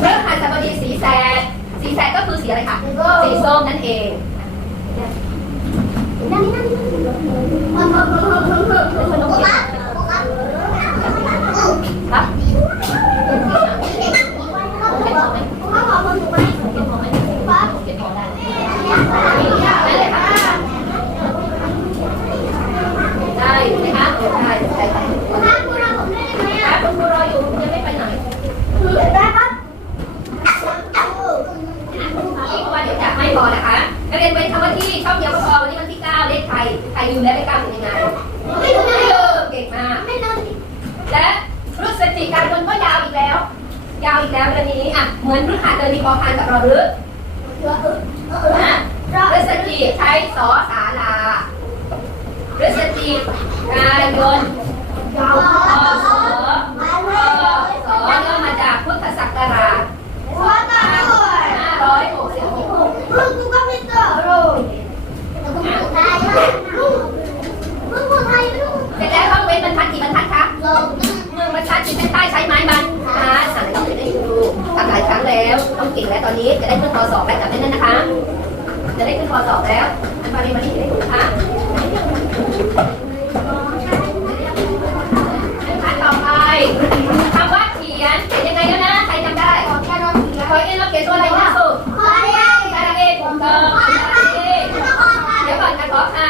เรื่องหัสบดีสีแสดสีแสดก็คือสีอะไรคะสีส้มนั่นเองครับเก็บพอไหมเก็บพอไหมเก็บพอได้ได้เลยค่ะได้ไหมคะได้ได้ค่ะครับคุณครูรออยู่ยังไม่ไปไหนอีกวันเดี๋ยวจะไม่พอนะคะนักเรียนเว้นคำว่าที่ช่องเดียวก็พอวันนี้วันที่เก้าเลขไทยใครลืมแล้วเลขเก้าเป็นยังไงไม่ลืมเก่งมากและพฤศจิกายนก็ยาวอีกแล้ว ยาวอีกแล้วเดือนนี้อะเหมือนพฤหัสเดือนนี้พอพานกับรอรึนะพฤศจิใช้สอสาลาพฤศจิกายนพศพศย่อมาจากพุทธศักราช566เสร็จแล้วต้องเว้นบรรทัดกี่บรรทัดคะหนึ่งบรรทัดขีดเส้นใต้ใช้ไม้บรรทัดอ่านต้องเรียนได้ดูทำหลายครั้งแล้วต้องเก่งแล้วตอนนี้จะได้ขึ้นพสอบแล้วจำได้นั่นนะคะ จะได้ขึ้นพสอบแล้วอันมาเรียนวันนี้จะได้ถูกค่ะบรรทัดต่อไปคำว่าเขียนเขียนยังไงแล้วนะ ใครจำได้ขอเอ็นเราเขียนตัวอะไรหน้าสุดจระเข้ถูกต้องจระเข้เดี๋ยวก่อนนะขอไข่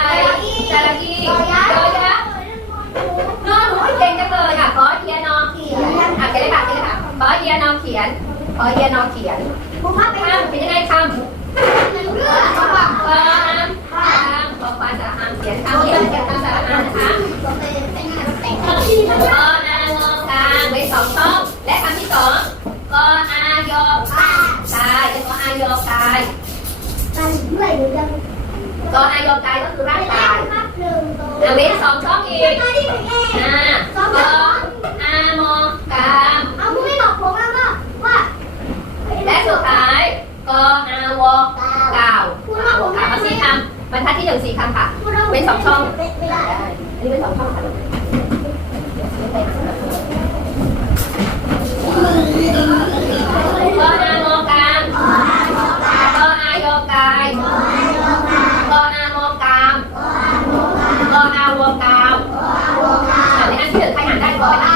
จระเข้ยอยักษ์นอนหนูเก่งจังเลยอะขอเทียนอเขียนอะเขียนเลยค่ะเขียนเลยค่ะขอเทียนอเขียนขอเทียนอเขียนคำเป็นยังไง กออายอกายก็คือร่างกายอะเว้นสองช่องอีกอ่ากออามอกาม และสุดท้ายกออาวอกาวอาวอกาวมาสี่คำบรรทัดที่หนึ่งสี่คำค่ะ เป็นสองช่องได้อันนี้เป็นสองช่องค่ะกออามอกามกออายอกายกออามอกามกออาวอกาวอะในอันที่หนึ่งใครอ่านได้ก่อนนะ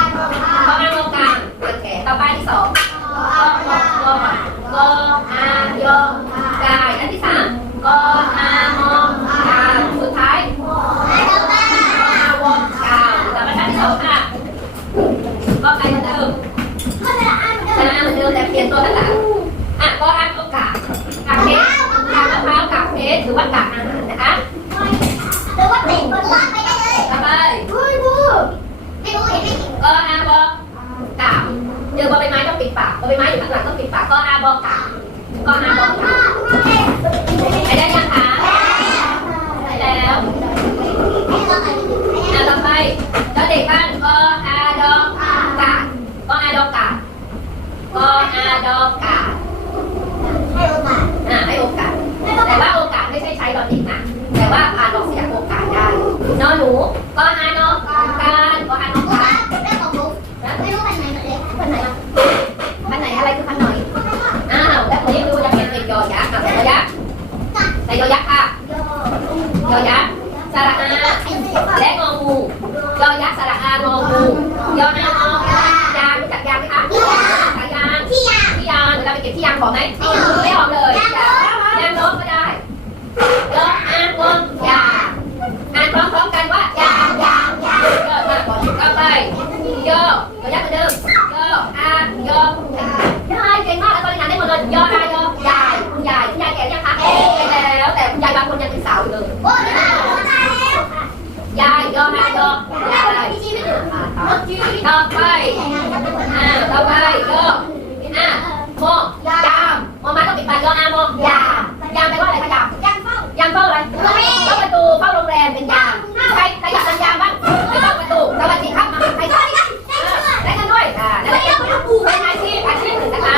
กออามอกามโอเคต่อไปที่สอง กออายอกายอันที่สามกออามอกาสุดท้ายอาวกาแล้วบรรทัดที่สองค่ะก็ไก่เหมือนเดิมชนะเหมือนเดิมแต่เปลี่ยนตัวข้างหลังอะก็อามกากกากเพชรกากมะพร้าวกากเพชรหรือว่ากากอาหารนะคะต่อไปก็อาบอกาเจอบอใบไม้ต้องปิดปากบอใบไม้อยู่ข้างหลังต้องปิดปากก็อาบอกาก็อาบอกาไปได้ยังคะไปแล้วอะต่อไปแล้วเด็กบ้านก็อาดอกาก็อาดอกาก็อาดอกาอะให้โอกาส แต่ว่าโอกาสไม่ใช่ใช้ตอนเด็กนะ แต่ว่าผ่านออกเสียงโอกาสได้นอ หนูก็อานอการก็อานอการพันไหนพันไหนอะไรคือพันหน่อยอ้าวแล้วคนนี้คือจะเปลี่ยนเป็นยอยักษ์อะยอยักษ์ใส่ยอยักษ์ค่ะยอยักษ์สระอาและงองูยอยักษ์สระอางองูยออางอยางรู้จักยางไหมคะสายยางที่ยางเวลาไปเก็บที่ยางของไหมไม่ออกเลยยางลบก็ได้ยออางงยางอ่านพร้อมๆกันว่ายางยางยางยอดมากก่อนเข้าไปยอยอยักษ์เหมือนเดิมยออายอยายเก่งมากแล้วตอนนี้งานได้หมดเลยยออายอยายคุณยายคุณยายแก่ยังคะแก่แล้วแต่คุณยายบางคนยังเป็นสาวอยู่เลยยายยออายอยายต่ อไปอ่าต่อไปยออะโมยามโมมาต้องปิดปากยออาโมยามยามแปลว่าอะไรคะยามยามเฝ้ายามเฝ้าอะไรเฝ้าประตูเฝ้าโรงแรมเป็นยามใครใครอยากเป็นยามบ้างไปเฝ้าประตูสวัสดีครับมาใครก็ได้ได้กันด้วยอ่านั่นแหละเป็นอาชีพอาชีพหนึ่งนะคะ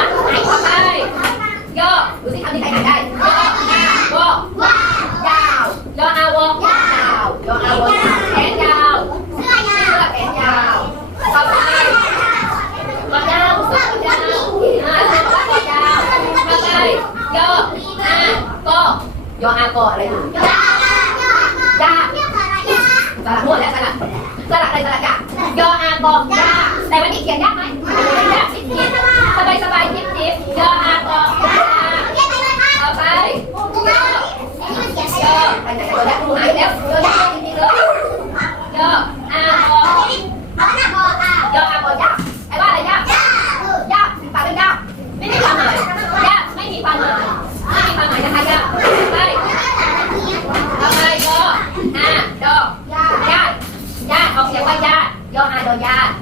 ต่อไปย่อดูสิคำนี้ใครอ่านได้ย่อยาวยออาวอยาวยออาวแขนยาวเสื้อแขนยาวต่อไปก็ยาวสุดยาว ยออากออะไรอยู่ยาสลักมั่วแล้วสลักสลักอะไรสลักยายออากอยาแต่วันนี้เขียนยากไหมยากจิ๊บจิ๊บสบายสบายจิ๊บจิ๊บยออากอยาต่อไปยอยอไปไหนตัวแรกหายแล้วยอยอจริงๆเลยยออากอยออากอยากไอ้ว่าอะไรยากยากปากเป็นยากไม่มีความหมายยากไม่มีความหมายไม่มีความหมายนะคะยากไปต่อไปยออาดอ ญาติญาติออกเสียงว่า ญาติยออาโดญาติ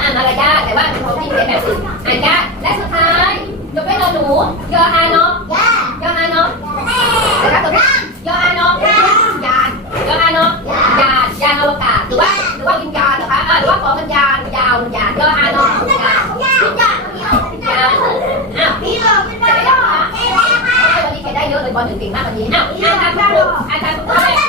อ่ามารยาทแต่ว่าเป็นของที่เขียนแบบอื่นอ่านญาติและสุดท้ายยกเว้นนอนหนูยออาน้องยออาน้องนะครับตัวนี้ยออาน้องญาติยออาน้องญาติยานอวกาศหรือว่าหรือว่าวิญญาณเหรอคะอ่าหรือว่าของวิญญาณยาววิญญาณยออาน้องญาติญาติอ้าวจะได้ยังคะวันนี้เขียนได้เยอะเลยบอลหนึ่งเก่งมากวันนี้อ้าวอ่านตามคุณครูอ่านตามคุณครูเลย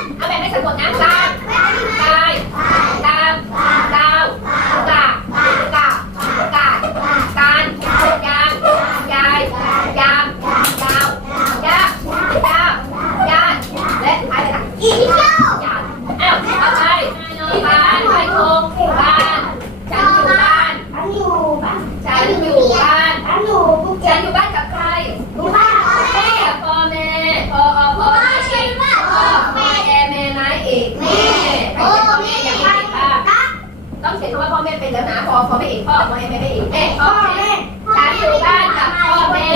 ม่ไม้เอกแม่ใครเป็นพ่อแม่อย่างไรคะต้องเขียนคำว่าพ่อแม่เป็นแล้วนะพ่อพ่อแม่เอกพ่อพ่อแม่แม่เอกแม่พ่อแม่ฉันอยู่บ้านกับพ่อแม่